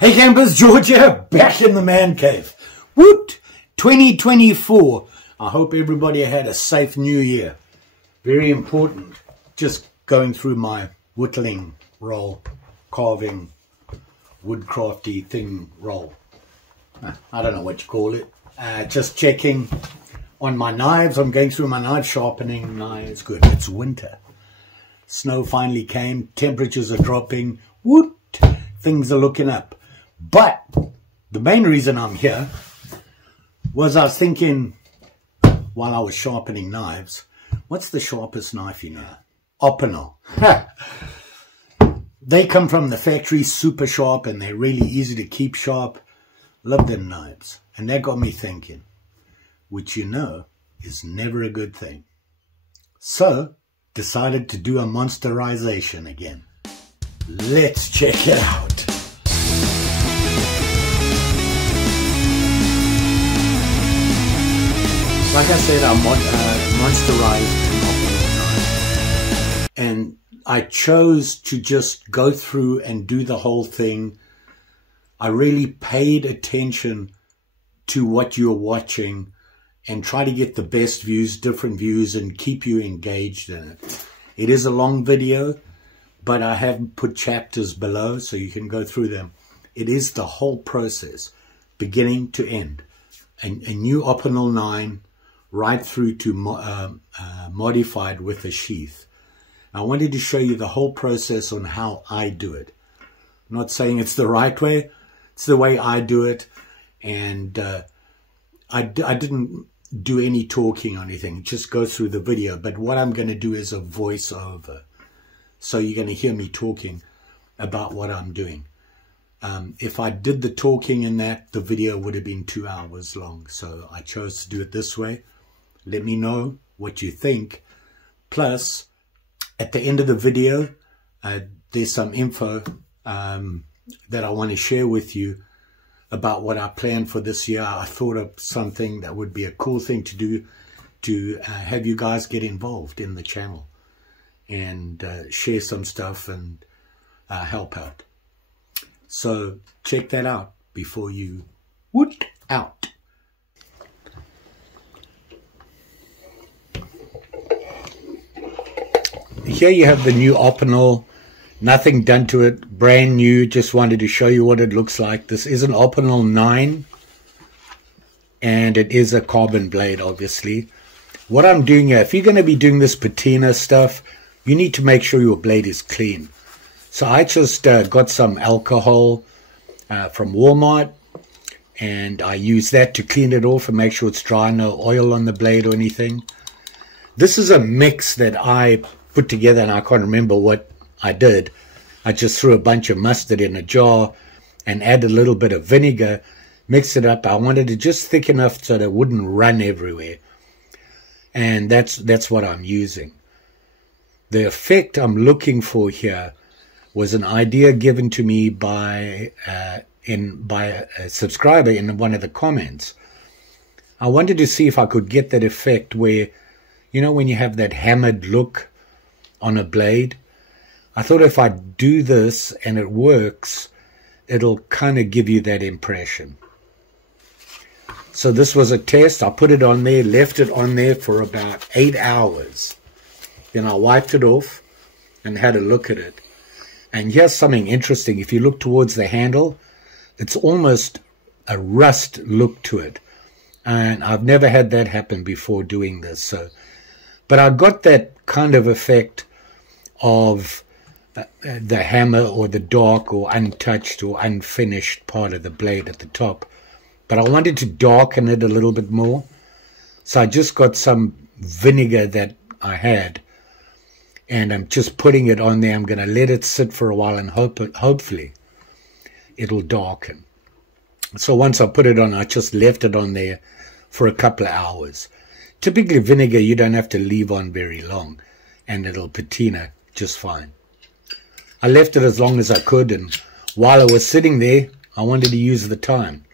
Hey campers, George here, back in the man cave. Woot! 2024. I hope everybody had a safe new year. Very important. Just going through my whittling roll, carving, woodcrafty thing roll. I don't know what you call it. Just checking on my knives. I'm going through my knife, sharpening knives. Good. It's winter. Snow finally came. Temperatures are dropping. Woot! Things are looking up. But the main reason I'm here was I was thinking while I was sharpening knives, what's the sharpest knife you know? Opinel. They come from the factory, super sharp, and they're really easy to keep sharp. Love them knives. And that got me thinking, which you know is never a good thing. So, decided to do a monsterization again. Let's check it out. Like I said, I monsterized an Opinel 9, and I chose to just go through and do the whole thing. I really paid attention to what you're watching and try to get the best views, different views, and keep you engaged in it. It is a long video, but I have put chapters below so you can go through them. It is the whole process, beginning to end. A new Opinel 9, right through to modified with a sheath. I wanted to show you the whole process on how I do it. I'm not saying it's the right way, it's the way I do it. And I didn't do any talking or anything, just go through the video. But what I'm going to do is a voiceover. So you're going to hear me talking about what I'm doing. If I did the talking in that, the video would have been 2 hours long. So I chose to do it this way. Let me know what you think. Plus, at the end of the video, there's some info that I want to share with you about what I planned for this year. I thought of something that would be a cool thing to do to have you guys get involved in the channel and share some stuff and help out. So check that out before you woot out. Here you have the new Opinel, nothing done to it, brand new. Just wanted to show you what it looks like. This is an Opinel 9 and it is a carbon blade, obviously. What I'm doing here, if you're going to be doing this patina stuff, you need to make sure your blade is clean. So I just got some alcohol from Walmart, and I use that to clean it off and make sure it's dry, no oil on the blade or anything. This is a mix that I put together, and I can't remember what I did. I just threw a bunch of mustard in a jar and added a little bit of vinegar, mixed it up. I wanted it just thick enough so that it wouldn't run everywhere. And that's what I'm using. The effect I'm looking for here was an idea given to me by a subscriber in one of the comments. I wanted to see if I could get that effect where, you know, when you have that hammered look on a blade. I thought if I do this and it works, it'll kind of give you that impression. So this was a test. I put it on there, left it on there for about 8 hours. Then I wiped it off and had a look at it. And here's something interesting. If you look towards the handle, it's almost a rust look to it. And I've never had that happen before doing this. So, but I got that kind of effect of the hammer or the dark or untouched or unfinished part of the blade at the top. But I wanted to darken it a little bit more. So I just got some vinegar that I had, and I'm just putting it on there. I'm going to let it sit for a while and hopefully it'll darken. So once I put it on, I just left it on there for a couple of hours. Typically vinegar you don't have to leave on very long, and it'll patina just fine. I left it as long as I could, and while it was sitting there, I wanted to use the time.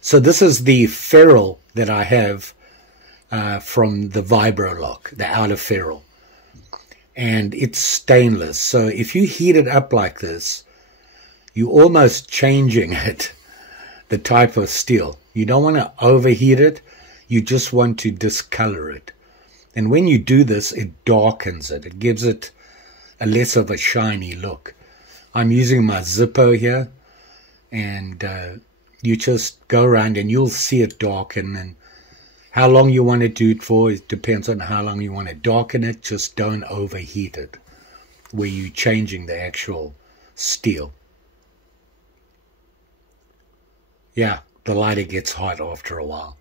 So this is the ferrule that I have from the Vibro Lock, the outer ferrule. And it's stainless. So if you heat it up like this, you're almost changing it, the type of steel. You don't want to overheat it. You just want to discolor it. And when you do this, it darkens it. It gives it a less of a shiny look. I'm using my Zippo here, and you just go around and you'll see it darken. And how long you want to do it for, it depends on how long you want to darken it. Just don't overheat it where you're changing the actual steel. Yeah, the lighter gets hot after a while.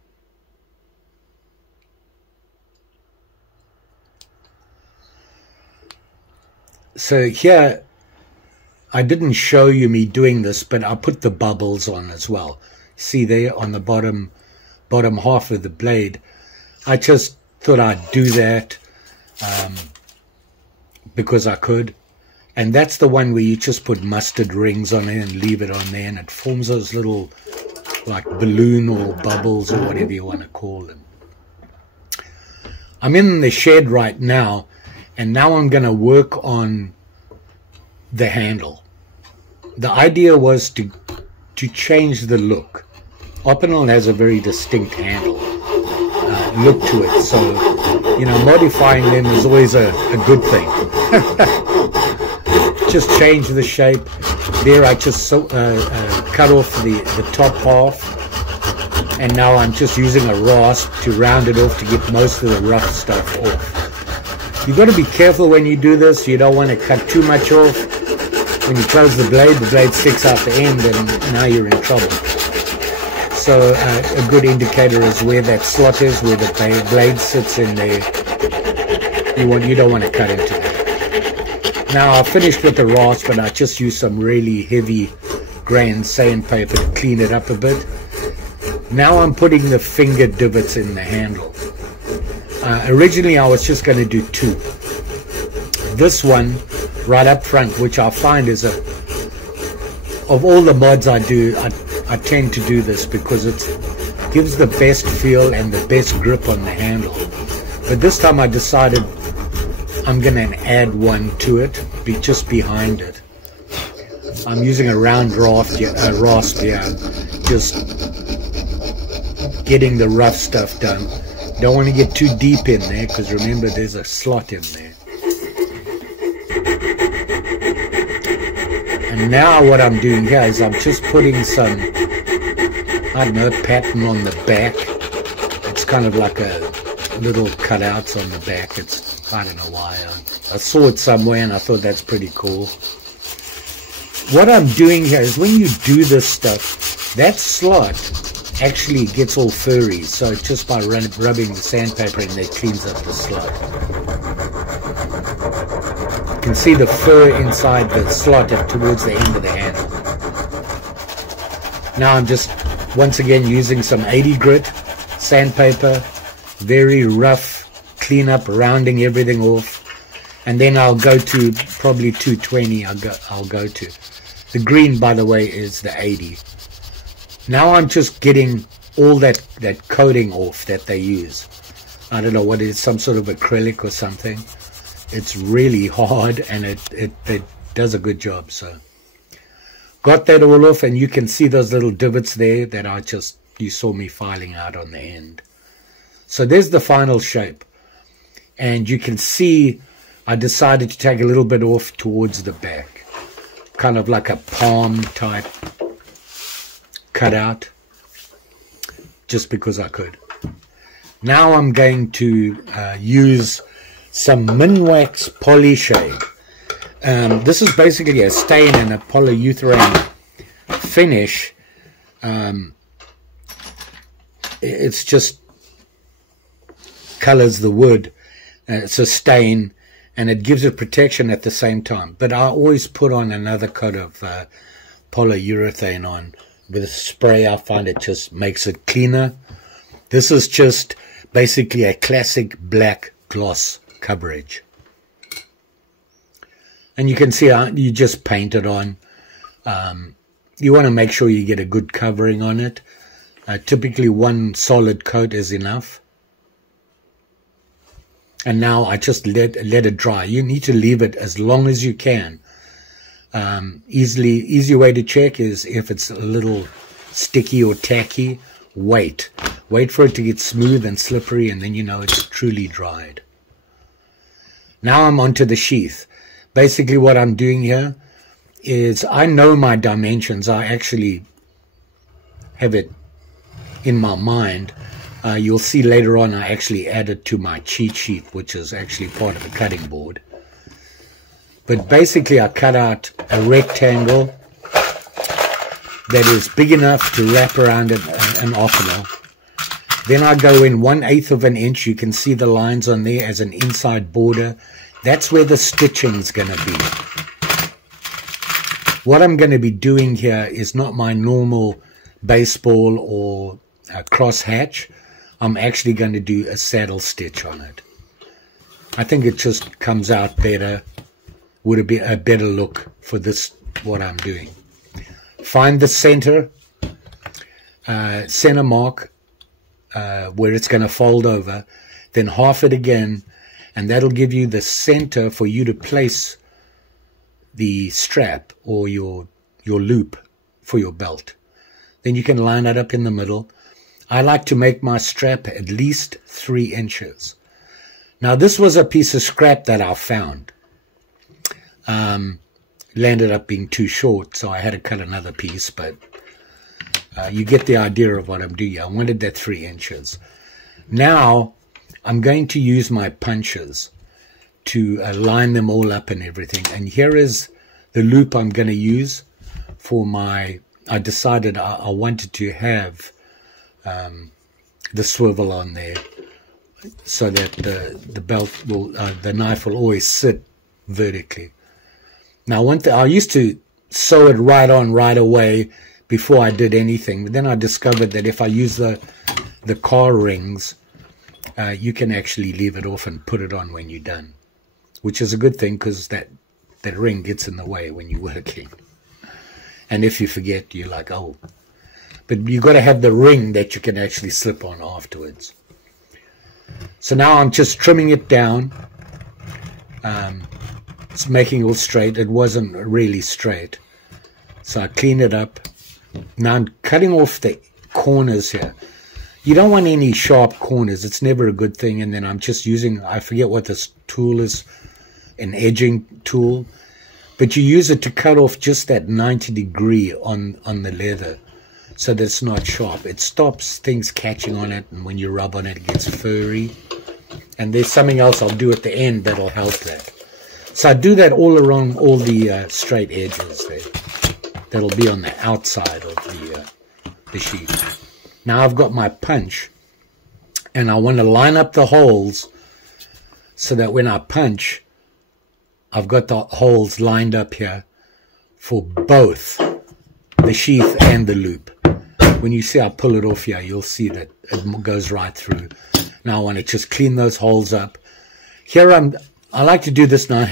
So here, I didn't show you me doing this, but I put the bubbles on as well. See there on the bottom half of the blade. I just thought I'd do that because I could. And that's the one where you just put mustard rings on it and leave it on there, and it forms those little like balloon or bubbles or whatever you want to call them. I'm in the shed right now, and now I'm going to work on the handle. The idea was to change the look. Opinel has a very distinct handle look to it, so you know, modifying them is always a good thing. Just change the shape. There I just cut off the top half, and now I'm just using a rasp to round it off to get most of the rough stuff off. You've got to be careful when you do this. You don't want to cut too much off. When you close the blade sticks out the end, and now you're in trouble. So a good indicator is where that slot is, where the blade sits in there. You don't want to cut into it. Now I finished with the rasp, but I just used some really heavy grain sandpaper to clean it up a bit. Now I'm putting the finger divots in the handle. Originally I was just going to do 2. This one right up front, which I find is of all the mods I do, I tend to do this because it gives the best feel and the best grip on the handle. But this time I decided I'm going to add one to it, just behind it. I'm using a round rasp here, just getting the rough stuff done. Don't want to get too deep in there, because remember there's a slot in there. And now what I'm doing here is I'm just putting some, I don't know, pattern on the back. It's kind of like a little cutouts on the back. It's, I don't know why. I saw it somewhere and I thought that's pretty cool. What I'm doing here is when you do this stuff, that slot actually gets all furry. So just by rubbing the sandpaper in there, it cleans up the slot. You can see the fur inside the slot towards the end of the handle. Now I'm just once again using some 80 grit sandpaper, very rough clean up, rounding everything off, and then I'll go to probably 220. I'll go to the green, by the way, is the 80. Now I'm just getting all that coating off that they use. I don't know what it is, some sort of acrylic or something. It's really hard, and it does a good job. So got that all off, and you can see those little divots there that you saw me filing out on the end. So there's the final shape, and you can see I decided to take a little bit off towards the back, kind of like a palm type cutout, just because I could. Now I'm going to use some Minwax Polyshade. This is basically a stain and a polyurethane finish. It's just colors the wood. It's a stain, and it gives it protection at the same time. But I always put on another coat of polyurethane on with a spray. I find it just makes it cleaner. This is just basically a classic black gloss coverage. And you can see you just paint it on. You want to make sure you get a good covering on it. Typically one solid coat is enough. And now I just let it dry. You need to leave it as long as you can. Easy way to check is if it's a little sticky or tacky, wait for it to get smooth and slippery, and then you know it's truly dried. Now I'm onto the sheath. Basically what I'm doing here is I know my dimensions. I actually have it in my mind. You'll see later on I actually added to my cheat sheet, which is actually part of the cutting board. But basically I cut out a rectangle that is big enough to wrap around an Opinel. Then I go in 1/8 of an inch. You can see the lines on there as an inside border. That's where the stitching's going to be. What I'm going to be doing here is not my normal baseball or cross hatch. I'm actually going to do a saddle stitch on it. I think it just comes out better. Would be a better look for this, what I'm doing. Find the center mark where it's going to fold over, then half it again, and that'll give you the center for you to place the strap or your loop for your belt. Then you can line it up in the middle. I like to make my strap at least 3 inches. Now this was a piece of scrap that I found. Landed up being too short, so I had to cut another piece, but you get the idea of what I'm doing. I wanted that 3 inches. Now I'm going to use my punches to line them all up and everything. And here is the loop I'm going to use for my, I decided I wanted to have the swivel on there so that the belt will, the knife will always sit vertically. Now one thing, I used to sew it right on right away before I did anything, but then I discovered that if I use the car rings, you can actually leave it off and put it on when you're done, which is a good thing because that ring gets in the way when you're working. And if you forget, you're like, oh. But you got to have the ring that you can actually slip on afterwards. So now I'm just trimming it down. It's making it all straight. It wasn't really straight, so I clean it up. Now I'm cutting off the corners here. You don't want any sharp corners. It's never a good thing. And then I'm just using, I forget what this tool is, an edging tool, but you use it to cut off just that 90 degree on the leather so that it's not sharp. It stops things catching on it, and when you rub on it, it gets furry. And there's something else I'll do at the end that'll help that. So I do that all around all the straight edges there. That'll be on the outside of the sheath. Now I've got my punch, and I want to line up the holes so that when I punch, I've got the holes lined up here for both the sheath and the loop. When you see I pull it off here, you'll see that it goes right through. Now I want to just clean those holes up. Here I like to do this now,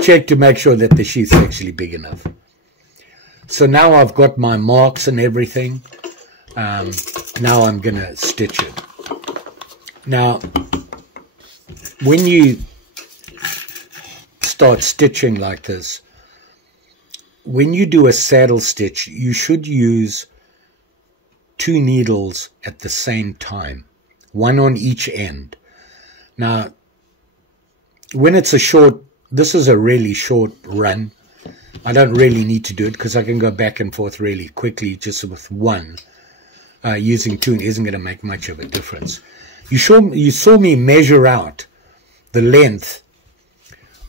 check to make sure that the sheath's actually big enough. So now I've got my marks and everything. Now I'm going to stitch it. Now, when you start stitching like this, when you do a saddle stitch, you should use 2 needles at the same time, 1 on each end. Now, when it's a short, this is a really short run, I don't really need to do it because I can go back and forth really quickly just with 1. Using 2 isn't going to make much of a difference. You saw me measure out the length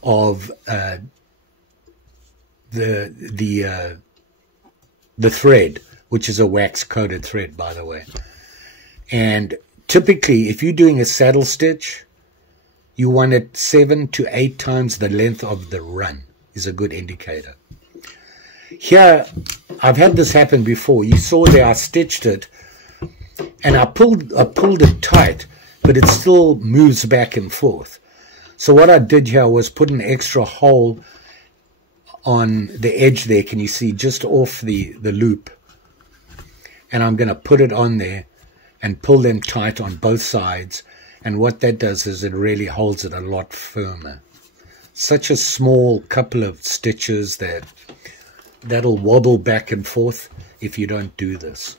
of the thread, which is a wax coated thread, by the way. And typically, if you're doing a saddle stitch, you want it 7 to 8 times the length of the run is a good indicator. Here, I've had this happen before. You saw there I stitched it, and I pulled it tight, but it still moves back and forth. So what I did here was put an extra hole on the edge there. Can you see, just off the loop? And I'm going to put it on there and pull them tight on both sides. And what that does is it really holds it a lot firmer. such a small couple of stitches that'll wobble back and forth if you don't do this.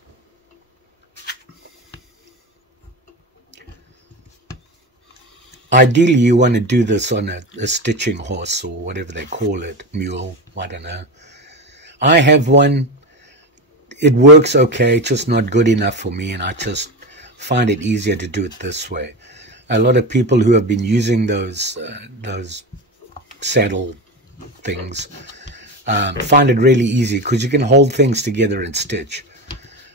Ideally, you want to do this on a stitching horse or whatever they call it, mule, I don't know. I have one. It works okay, just not good enough for me, and I just find it easier to do it this way. A lot of people who have been using those saddle things find it really easy because you can hold things together and stitch,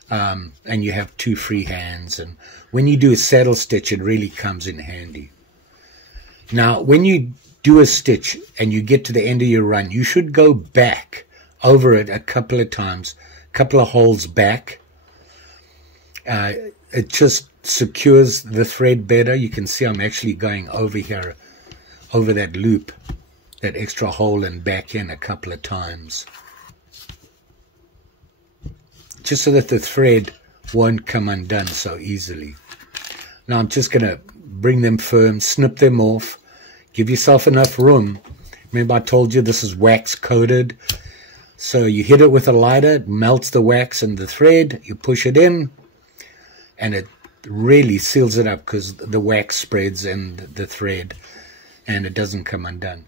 and you have two free hands, and when you do a saddle stitch, it really comes in handy. Now, when you do a stitch and you get to the end of your run, you should go back over it a couple of times, a couple of holes back. It just secures the thread better. You can see I'm actually going over here, over that loop, that extra hole, and back in a couple of times, just so that the thread won't come undone so easily. Now I'm just going to bring them firm, snip them off, give yourself enough room. Remember I told you this is wax coated, so you hit it with a lighter, it melts the wax and the thread, you push it in, and it really seals it up because the wax spreads in the thread and it doesn't come undone.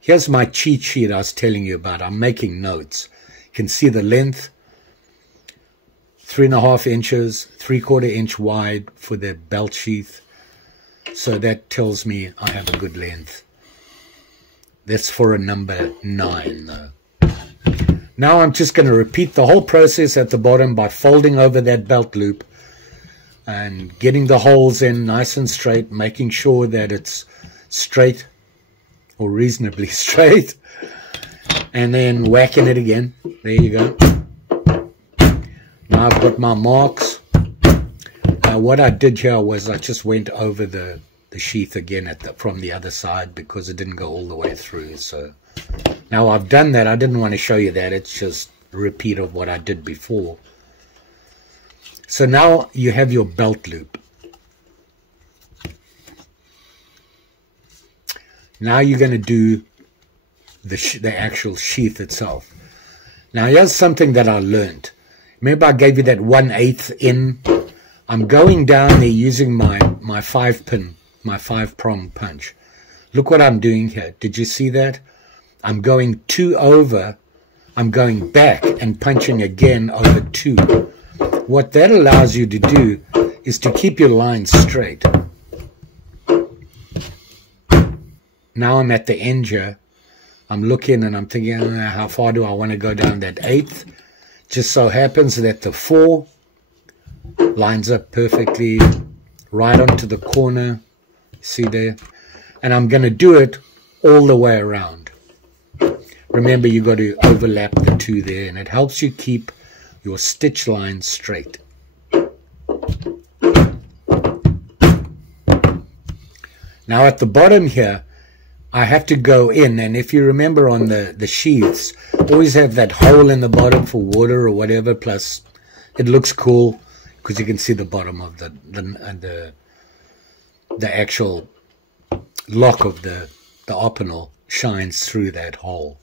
Here's my cheat sheet I was telling you about. I'm making notes. You can see the length, 3.5 inches, 3/4 inch wide for the belt sheath. So that tells me I have a good length. That's for a number 9 though. Now I'm just going to repeat the whole process at the bottom by folding over that belt loop and getting the holes in nice and straight, making sure that it's straight or reasonably straight, and then whacking it again. There you go. Now I've got my marks. What I did here was I just went over the sheath again from the other side because it didn't go all the way through. So now I've done that. I didn't want to show you that. It's just a repeat of what I did before. So now you have your belt loop. Now you're going to do the actual sheath itself. Now here's something that I learned. Remember I gave you that 1/8 in? I'm going down there using my 5-pin, my 5-prong punch. Look what I'm doing here. Did you see that? I'm going 2 over. I'm going back and punching again over 2. What that allows you to do is to keep your line straight. Now I'm at the end here. I'm looking and I'm thinking, how far do I want to go down that 1/8? Just so happens that the 4 lines up perfectly right onto the corner. See there? And I'm going to do it all the way around. Remember, you got to overlap the 2 there, and it helps you keep your stitch line straight. Now at the bottom here, I have to go in, and if you remember on the sheaths, always have that hole in the bottom for water or whatever, plus it looks cool because you can see the bottom of the actual lock of the Opinel shines through that hole.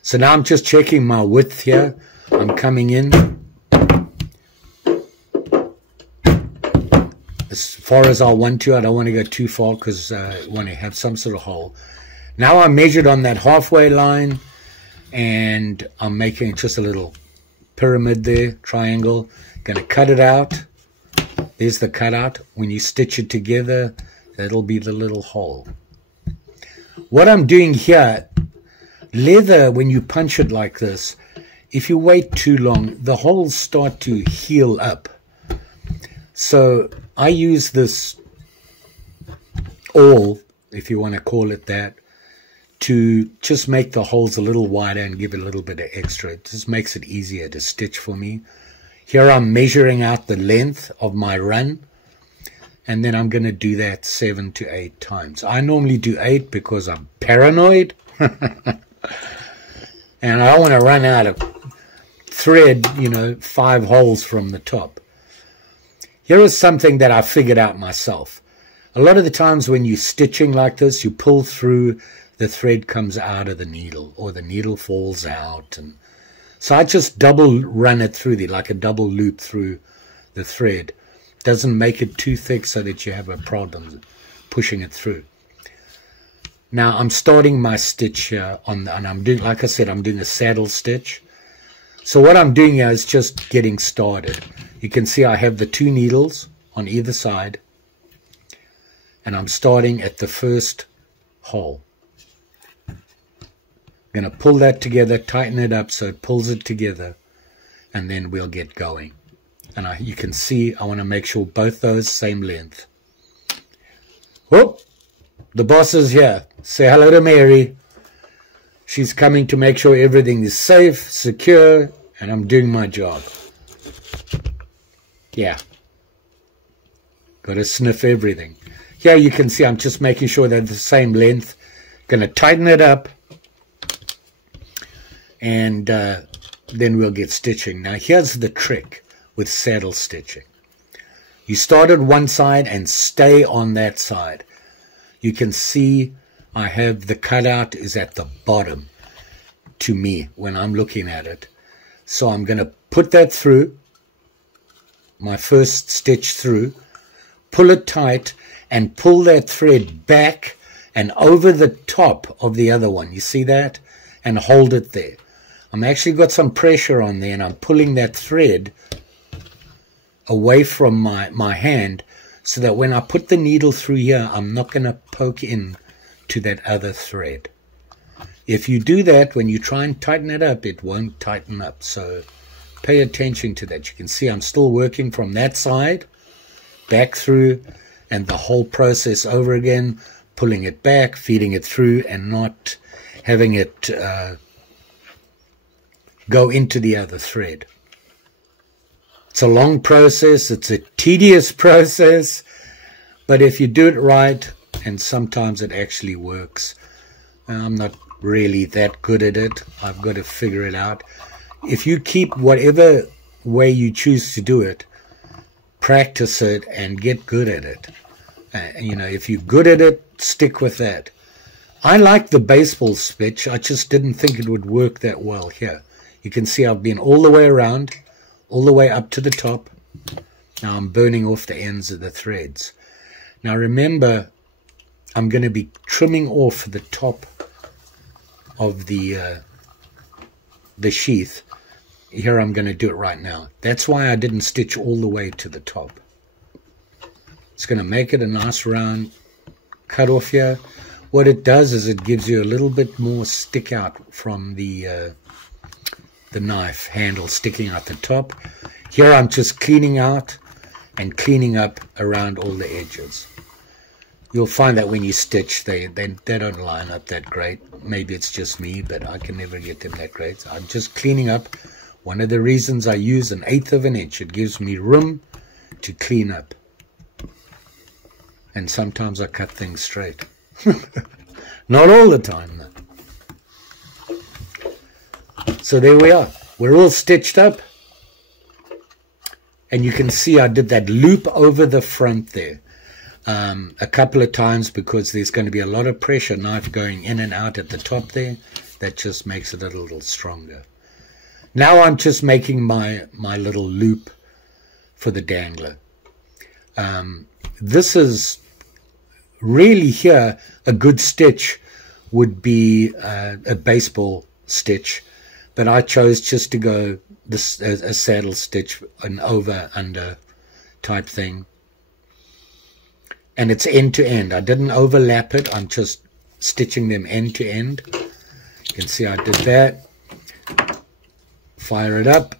So now I'm just checking my width here. I'm coming in as far as I want to. I don't want to go too far because I want to have some sort of hole. Now I measured on that halfway line, and I'm making just a little pyramid there, triangle. Going to cut it out. There's the cutout. When you stitch it together, that'll be the little hole. What I'm doing here, leather, when you punch it like this, if you wait too long, the holes start to heal up. So I use this awl, if you want to call it that, to just make the holes a little wider and give it a little bit of extra. It just makes it easier to stitch for me. Here I'm measuring out the length of my run, and then I'm going to do that 7 to 8 times. I normally do 8 because I'm paranoid, and I don't want to run out of thread, 5 holes from the top. Here is something that I figured out myself. A lot of the times when you're stitching like this, you pull through the thread comes out of the needle, or the needle falls out. And so I just double run it through there, like a double loop through the thread. Doesn't make it too thick so that you have a problem pushing it through. Now I'm starting my stitch here and I'm doing, like I said, I'm doing a saddle stitch. So what I'm doing here is just getting started. You can see I have the 2 needles on either side, and I'm starting at the first hole. I'm going to pull that together, tighten it up so it pulls it together, and then we'll get going. And you can see I want to make sure both those same length. Whoop! The boss is here. Say hello to Mary. She's coming to make sure everything is safe, secure, and I'm doing my job. Yeah. Got to sniff everything. Here you can see I'm just making sure they're the same length. Going to tighten it up. And then we'll get stitching. Now here's the trick with saddle stitching. You start at one side and stay on that side. You can see I have the cutout is at the bottom to me when I'm looking at it. So I'm going to put that through, my first stitch through, pull it tight and pull that thread back and over the top of the other one. You see that? And hold it there. I'm actually got some pressure on there and I'm pulling that thread away from my hand so that when I put the needle through here, I'm not going to poke in to that other thread. If you do that, when you try and tighten it up, it won't tighten up. So pay attention to that. You can see I'm still working from that side, back through, and the whole process over again, pulling it back, feeding it through, and not having it go into the other thread. It's a long process. It's a tedious process. But if you do it right, and sometimes it actually works. I'm not really that good at it. I've got to figure it out. If you keep whatever way you choose to do it, practice it and get good at it. You know, if you're good at it, stick with that. I like the baseball stitch. I just didn't think it would work that well here. You can see I've been all the way around, all the way up to the top. Now I'm burning off the ends of the threads. Now remember, I'm going to be trimming off the top of the sheath. Here I'm going to do it right now. That's why I didn't stitch all the way to the top. It's going to make it a nice round cut off here. What it does is it gives you a little bit more stick out from the knife handle sticking out the top. Here I'm just cleaning out and cleaning up around all the edges. You'll find that when you stitch, they don't line up that great. Maybe it's just me, but I can never get them that great. So I'm just cleaning up. One of the reasons I use 1/8 of an inch, it gives me room to clean up. And sometimes I cut things straight. Not all the time, though. So there we are. We're all stitched up. And you can see I did that loop over the front there. A couple of times because there's going to be a lot of pressure knife going in and out at the top there. That just makes it a little stronger. Now I'm just making my little loop for the dangler. This is really here a good stitch would be a baseball stitch, but I chose just to go this a saddle stitch, an over under type thing. And it's end to end. I didn't overlap it. I'm just stitching them end to end. You can see I did that. Fire it up,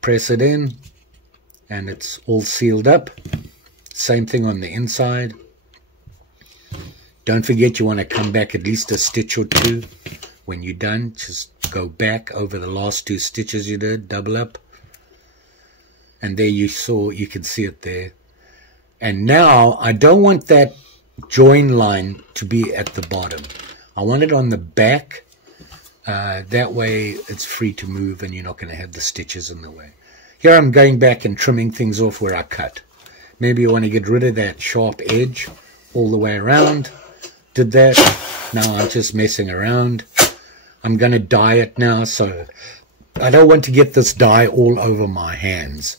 press it in, and it's all sealed up. Same thing on the inside. Don't forget you want to come back at least a stitch or two. When you're done, just go back over the last 2 stitches you did, double up. And there you can see it there. And now I don't want that join line to be at the bottom. I want it on the back. That way it's free to move and you're not going to have the stitches in the way. Here I'm going back and trimming things off where I cut. Maybe you want to get rid of that sharp edge all the way around. did that. Now I'm just messing around. I'm going to dye it now, so I don't want to get this dye all over my hands.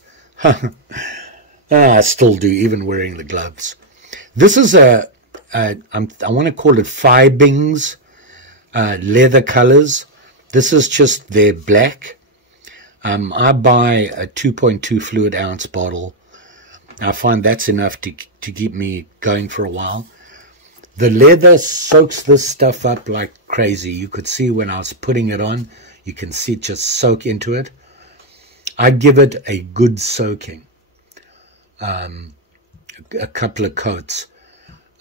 I still do, even wearing the gloves. This is I want to call it Fibings leather colors. This is just their black. I buy a 2.2 fluid ounce bottle. I find that's enough to keep me going for a while. The leather soaks this stuff up like crazy. You could see when I was putting it on, you can see it just soak into it. I give it a good soaking, a couple of coats.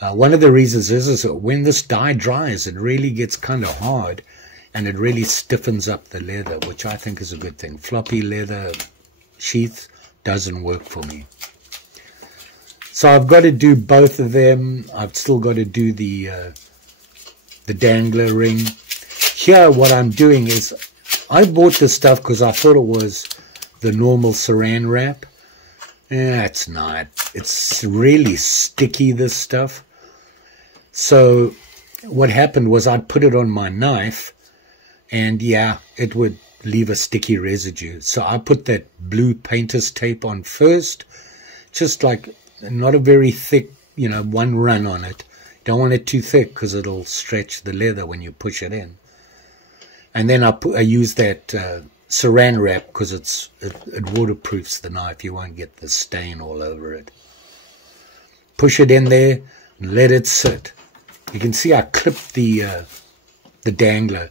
One of the reasons is that when this dye dries, it really gets kind of hard, and it really stiffens up the leather, which I think is a good thing. Floppy leather sheath doesn't work for me. So I've got to do both of them. I've still got to do the dangler ring. Here what I'm doing is, I bought this stuff because I thought it was the normal saran wrap. It's not. It's really sticky, this stuff. So what happened was I'd put it on my knife, and yeah, it would leave a sticky residue. So I put that blue painter's tape on first, just like not a very thick, you know, one run on it. Don't want it too thick because it'll stretch the leather when you push it in. And then I use that saran wrap because it waterproofs the knife. You won't get the stain all over it. Push it in there and let it sit. You can see I clipped the dangler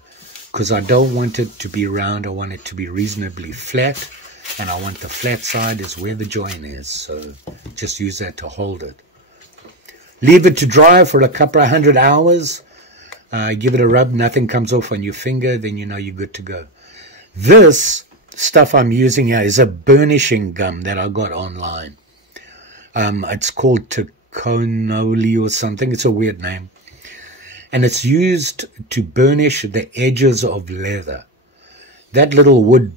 because I don't want it to be round. I want it to be reasonably flat, and I want the flat side is where the join is. So just use that to hold it. Leave it to dry for a couple of 100 hours. Give it a rub. Nothing comes off on your finger. Then you know you're good to go. This stuff I'm using here is a burnishing gum that I got online. It's called Taconoli or something. It's a weird name. And it's used to burnish the edges of leather. That little wood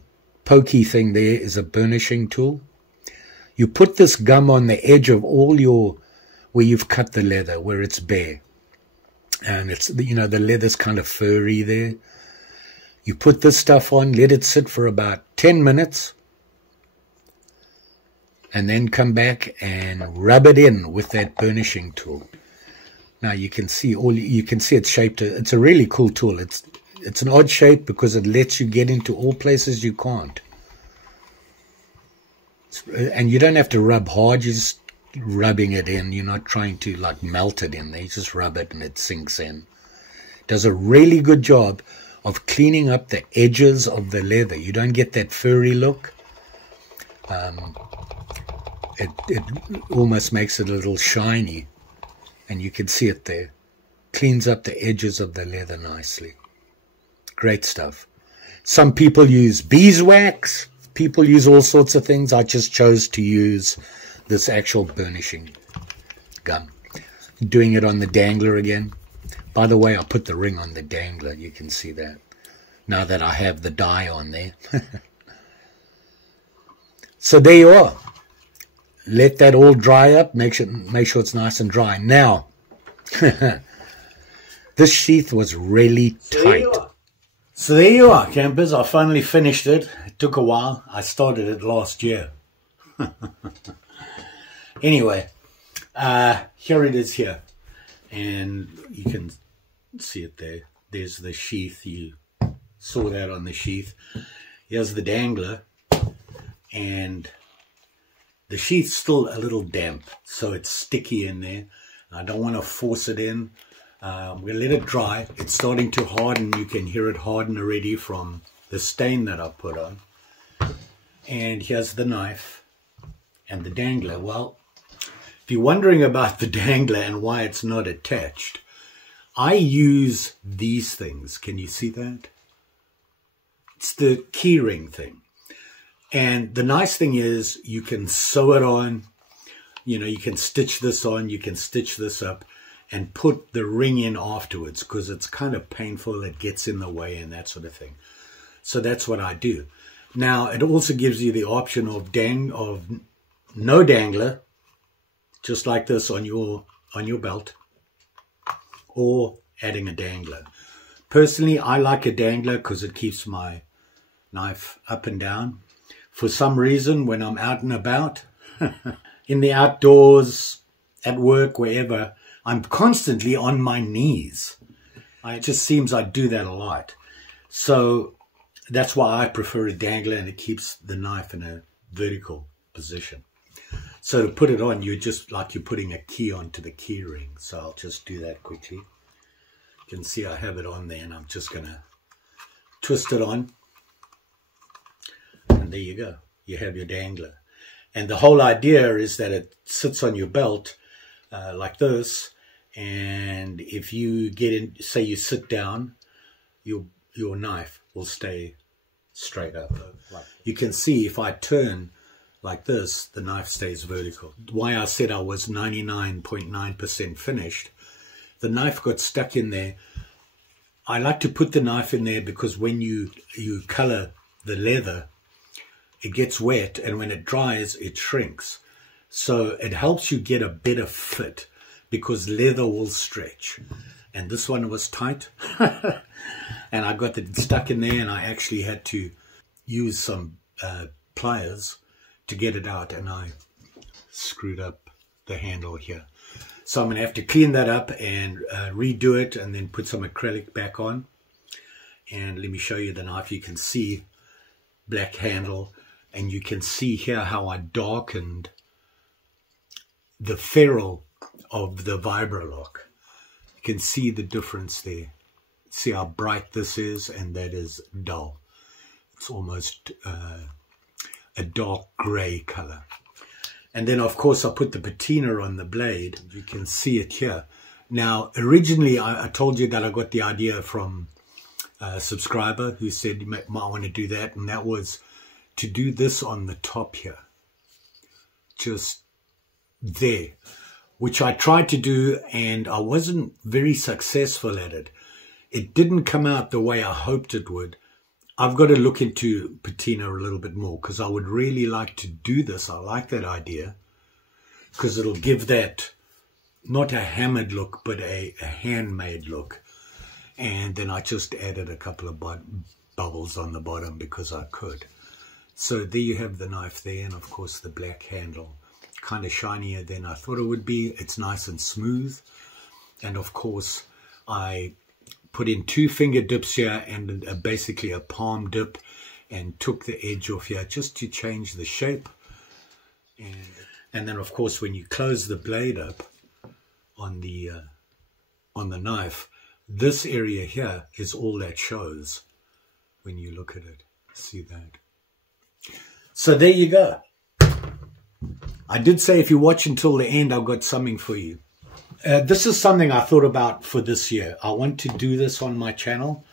pokey thing there is a burnishing tool. You put this gum on the edge of all your, where you've cut the leather, where it's bare. And it's, you know, the leather's kind of furry there. You put this stuff on, let it sit for about 10 minutes. And then come back and rub it in with that burnishing tool. Now you can see it's shaped. It's a really cool tool. It's an odd shape because it lets you get into all places you can't. And you don't have to rub hard. You're just rubbing it in. You're not trying to like melt it in there. You just rub it and it sinks in. It does a really good job of cleaning up the edges of the leather. You don't get that furry look. It almost makes it a little shiny. And you can see it there. Cleans up the edges of the leather nicely. Great stuff. Some people use beeswax. People use all sorts of things. I just chose to use this actual burnishing gum. Doing it on the dangler again. By the way, I put the ring on the dangler. You can see that. Now that I have the dye on there. So there you are. Let that all dry up. Make sure it's nice and dry. Now, this sheath was really tight. So there you are, campers. I finally finished it. It took a while. I started it last year. Anyway, here it is here. And you can see it there. There's the sheath. You saw that on the sheath. Here's the dangler. And the sheath's still a little damp, so it's sticky in there. I don't want to force it in. We'll let it dry. It's starting to harden. You can hear it harden already from the stain that I put on. And here's the knife and the dangler. Well, if you're wondering about the dangler and why it's not attached, I use these things. Can you see that? It's the keyring thing. And the nice thing is you can sew it on, you know, you can stitch this on, you can stitch this up and put the ring in afterwards because it's kind of painful. It gets in the way and that sort of thing. So that's what I do. Now, it also gives you the option of no dangler, just like this on your belt, or adding a dangler. Personally, I like a dangler because it keeps my knife up and down. For some reason, when I'm out and about, in the outdoors, at work, wherever, I'm constantly on my knees. It just seems I do that a lot. So that's why I prefer a dangler, and it keeps the knife in a vertical position. So to put it on, you're just like you're putting a key onto the key ring. So I'll just do that quickly. You can see I have it on there, and I'm just going to twist it on. And there you go. You have your dangler. And the whole idea is that it sits on your belt like this. And if you get in, say you sit down, your knife will stay straight up. You can see if I turn like this, the knife stays vertical. Why I said I was 99.9% finished, the knife got stuck in there. I like to put the knife in there because when you color the leather, it gets wet, and when it dries, it shrinks. So it helps you get a better fit because leather will stretch. And this one was tight. And I got it stuck in there, and I actually had to use some pliers to get it out, and I screwed up the handle here. So I'm going to have to clean that up and redo it, and then put some acrylic back on. And let me show you the knife. You can see black handle, and you can see here how I darkened the ferrule of the Vibralock. You can see the difference there. See how bright this is, and that is dull. It's almost a dark gray color. And then of course I put the patina on the blade. You can see it here. Now originally I told you that I got the idea from a subscriber who said you might want to do that, and that was to do this on the top here, just there, which I tried to do, and I wasn't very successful at it. It didn't come out the way I hoped it would. I've got to look into patina a little bit more, because I would really like to do this. I like that idea because it'll give that not a hammered look, but a handmade look. And then I just added a couple of bubbles on the bottom because I could. So there you have the knife there, and of course the black handle, kind of shinier than I thought it would be. It's nice and smooth. And of course I put in 2 finger dips here and basically a palm dip, and took the edge off here just to change the shape. And then of course when you close the blade up on the knife, this area here is all that shows when you look at it. See that? So there you go. I did say if you watch until the end, I've got something for you. This is something I thought about for this year. I want to do this on my channel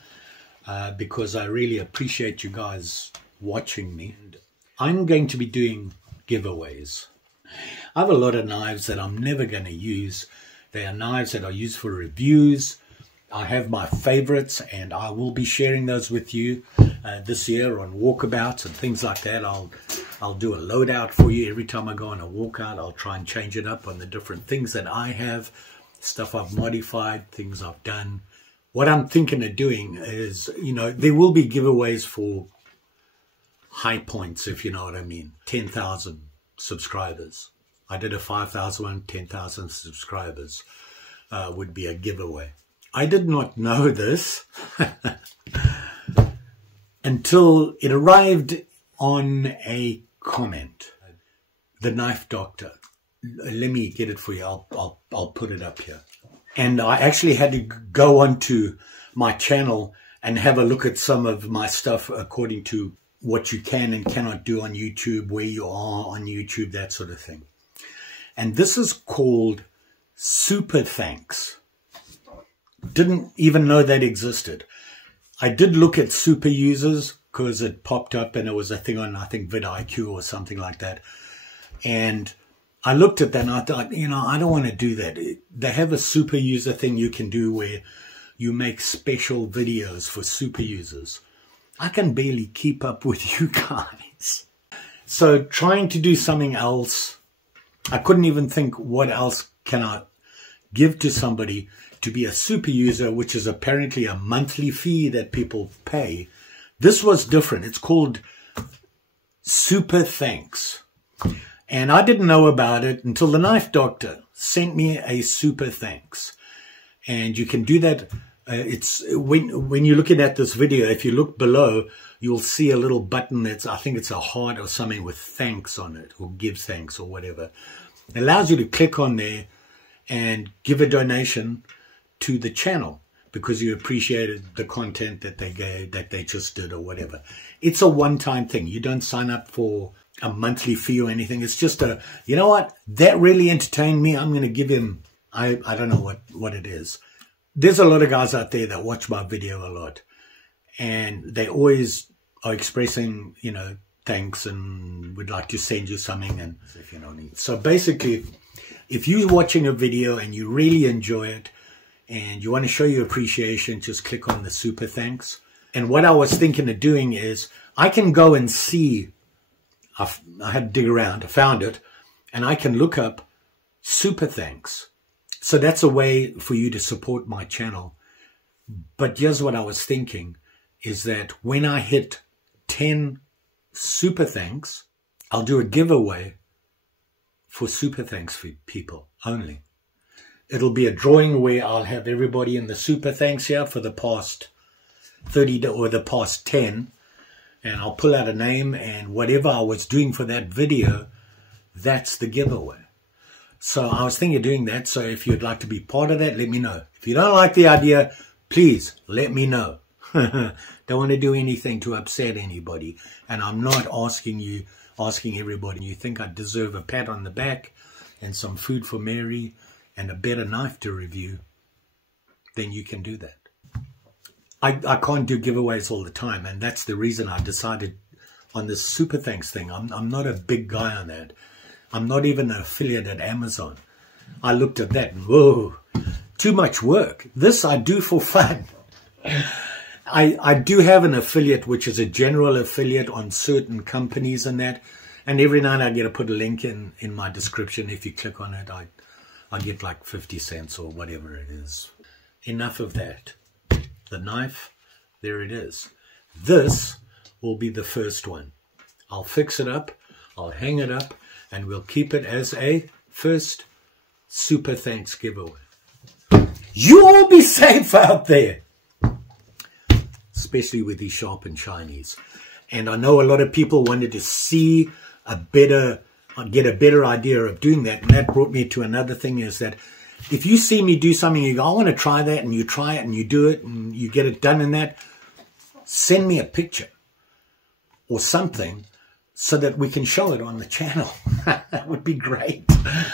because I really appreciate you guys watching me. I'm going to be doing giveaways. I have a lot of knives that I'm never going to use. They are knives that I use for reviews. I have my favorites, and I will be sharing those with you this year on walkabouts and things like that. I'll do a loadout for you every time I go on a walkout. I'll try and change it up on the different things that I have, stuff I've modified, things I've done. What I'm thinking of doing is, you know, there will be giveaways for high points, if you know what I mean. 10,000 subscribers. I did a 5,000 one, 10,000 subscribers would be a giveaway. I did not know this until it arrived on a comment. The Knife Doctor. Let me get it for you. I'll put it up here. And I actually had to go onto my channel and have a look at some of my stuff according to what you can and cannot do on YouTube, where you are on YouTube, that sort of thing. And this is called Super Thanks. Didn't even know that existed. I did look at super users because it popped up and it was a thing on, I think, vidIQ or something like that. And I looked at that and I thought, you know, I don't want to do that. They have a super user thing you can do where you make special videos for super users. I can barely keep up with you guys. So trying to do something else, I couldn't even think what else can I give to somebody to be a super user, which is apparently a monthly fee that people pay. This was different. It's called Super Thanks. And I didn't know about it until the Knife Doctor sent me a Super Thanks. And you can do that. It's when you're looking at this video, if you look below, you'll see a little button that's, I think it's a heart or something with thanks on it, or give thanks or whatever. It allows you to click on there and give a donation to the channel because you appreciated the content that they just did or whatever. It's a one-time thing. You don't sign up for a monthly fee or anything. It's just a, you know what, that really entertained me. I'm going to give him, I don't know what it is. There's a lot of guys out there that watch my video a lot, and they always are expressing, you know, thanks and would like to send you something. And if you know what I mean. So basically, if you're watching a video and you really enjoy it and you want to show your appreciation, just click on the Super Thanks. And what I was thinking of doing is I can go and see, I had to dig around, I found it, and I can look up Super Thanks. So that's a way for you to support my channel. But here's what I was thinking, is that when I hit 10 Super Thanks, I'll do a giveaway for Super Thanks for people only. It'll be a drawing where I'll have everybody in the Super Thanks here for the past 30 or the past 10. And I'll pull out a name, and whatever I was doing for that video, that's the giveaway. So I was thinking of doing that. So if you'd like to be part of that, let me know. If you don't like the idea, please let me know. Don't want to do anything to upset anybody. And I'm not asking everybody. You think I deserve a pat on the back and some food for Mary and a better knife to review, then you can do that. I can't do giveaways all the time, and that's the reason I decided on this Super Thanks thing. I'm not a big guy on that. I'm not even an affiliate at Amazon. I looked at that and whoa, too much work. This I do for fun. I do have an affiliate, which is a general affiliate on certain companies and that. And every night I get to put a link in my description. If you click on it, I get like 50 cents or whatever it is. Enough of that. The knife, there it is. This will be the first one. I'll fix it up. I'll hang it up. And we'll keep it as a first Super Thanks giveaway. You all be safe out there. Especially with these sharp and shinies. And I know a lot of people wanted to see get a better idea of doing that. And that brought me to another thing, is that if you see me do something, you go, I want to try that, and you try it and you do it and you get it done in that, send me a picture or something, so that we can show it on the channel. That would be great.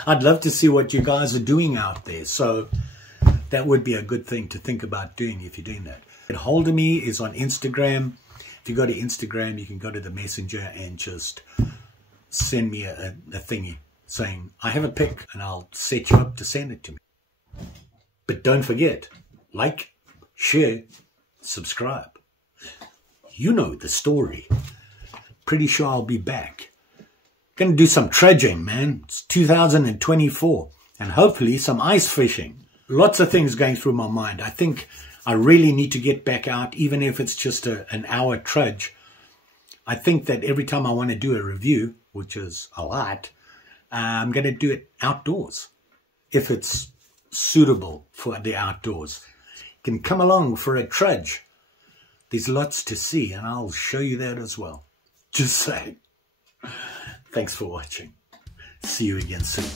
I'd love to see what you guys are doing out there. So that would be a good thing to think about doing if you're doing that. Get hold of me is on Instagram. If you go to Instagram, you can go to the messenger and just send me a thingy saying, I have a pic, and I'll set you up to send it to me. But don't forget, like, share, subscribe. You know the story. Pretty sure I'll be back. Gonna do some trudging, man. It's 2024. And hopefully some ice fishing. Lots of things going through my mind. I think I really need to get back out, even if it's just an hour trudge. I think that every time I want to do a review, which is a lot, I'm going to do it outdoors. If it's suitable for the outdoors. You can come along for a trudge. There's lots to see, and I'll show you that as well. Just saying. Thanks for watching. See you again soon.